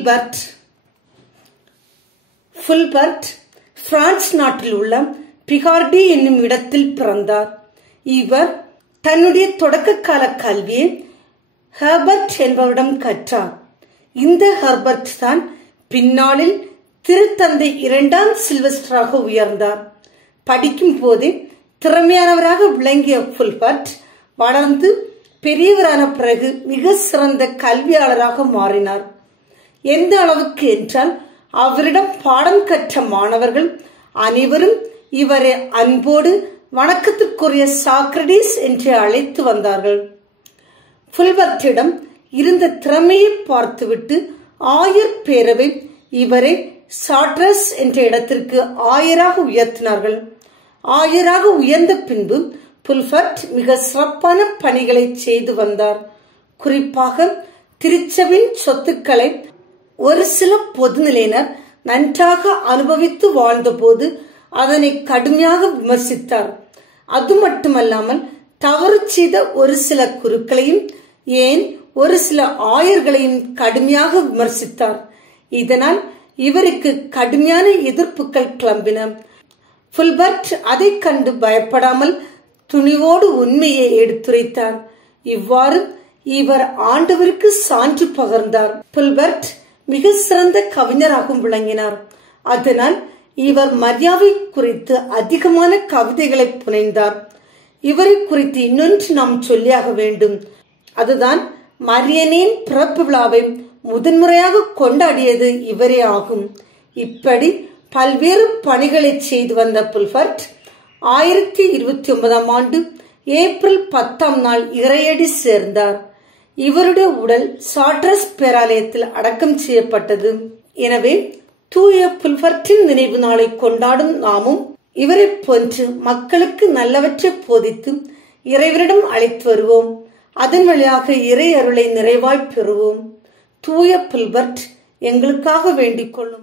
ஃபுல்பர்ட். ஃபுல்பர்ட் France நாட்டில் உள்ள பிகார்டி என்னும் இடத்தில் பிறந்தார். இவர் தன்னுடைய தொடக்க கால கல்வியை ஹெர்பர்ட் என்பவரிடம் கற்றார். இந்த ஹெர்பர்ட் தான் பின்னாளில் திருத்தந்தை 2ஆம் சில்வஸ்டராக உயர்ந்தார். படிக்கும் போதே திறமையானவராக விளங்கிய ஃபுல்பர்ட் வளர்ந்து பெரியவரான பிறகு மிக சிறந்த கல்வியாளராக மாறினார். எந்த அளவுக்கு என்றால் அவரிடம் பாடம் கற்ற மாணவர்கள் அனைவரும் இவரை அன்போடு வணக்கத்திற்குரிய சாக்ரடீஸ் என்று அழைத்து வந்தார்கள். ஃபுல்பர்ட்டிடம் இருந்த திறமையை பார்த்துவிட்டு ஆயர் பேரவை இவரை சார்ட்ரஸ் என்ற இடத்திற்கு ஆயராக உயர்த்தினார்கள். ஆயராக உயர்ந்த பின்பு ஃபுல்பர்ட் மிக சிறப்பான பணிகளை செய்து வந்தார். குறிப்பாக திருச்சபையின் சொத்துக்களை ஒரு சில பொதுநிலையினர் நன்றாக அனுபவித்து வாழ்ந்தபோது அதனை கடுமையாக விமர்சித்தார். அது மட்டுமல்லாமல் தவறு செய்த ஒரு சில குருக்களையும் ஏன் ஒரு சில ஆயர்களையும் கடுமையாக விமர்சித்தார். இதனால் இவருக்கு கடுமையான எதிர்ப்புகள் கிளம்பின. ஃபுல்பர்ட் அதை கண்டு பயப்படாமல் துணிவோடு உண்மையை எடுத்துரைத்தார். இவ்வாறு இவர் ஆண்டவருக்கு சான்று பகர்ந்தார். ஃபுல்பர்ட் மிக சிறந்த கவிஞராகவும் விளங்கினார். அதனால் இவர் மரியாவை குறித்து அதிகமான கவிதைகளை புனைந்தார். இவரை குறித்து இன்னொன்று நாம் சொல்லியாக வேண்டும். அதுதான் மரியனின் பிறப்பு விழாவை முதன்முறையாக கொண்டாடியது இவரே ஆகும். இப்படி பல்வேறு பணிகளை செய்து வந்த ஃபுல்பர்ட் 1029ஆம் ஆண்டு ஏப்ரல் 10ஆம் நாள் இறையடி சேர்ந்தார். இவருடைய உடல் சார்ட்ரஸ் பேராலயத்தில் அடக்கம் செய்யப்பட்டது. எனவே தூய ஃபுல்பர்ட்டின் நினைவு நாளை கொண்டாடும் நாமும் இவரை போன்று மக்களுக்கு நல்லவற்றை போதித்து இறைவனிடம் அழைத்து வருவோம். அதன் வழியாக இறை அருளை நிறைவாய் பெறுவோம். தூய ஃபுல்பர்ட் எங்களுக்காக வேண்டிக் கொள்ளும்.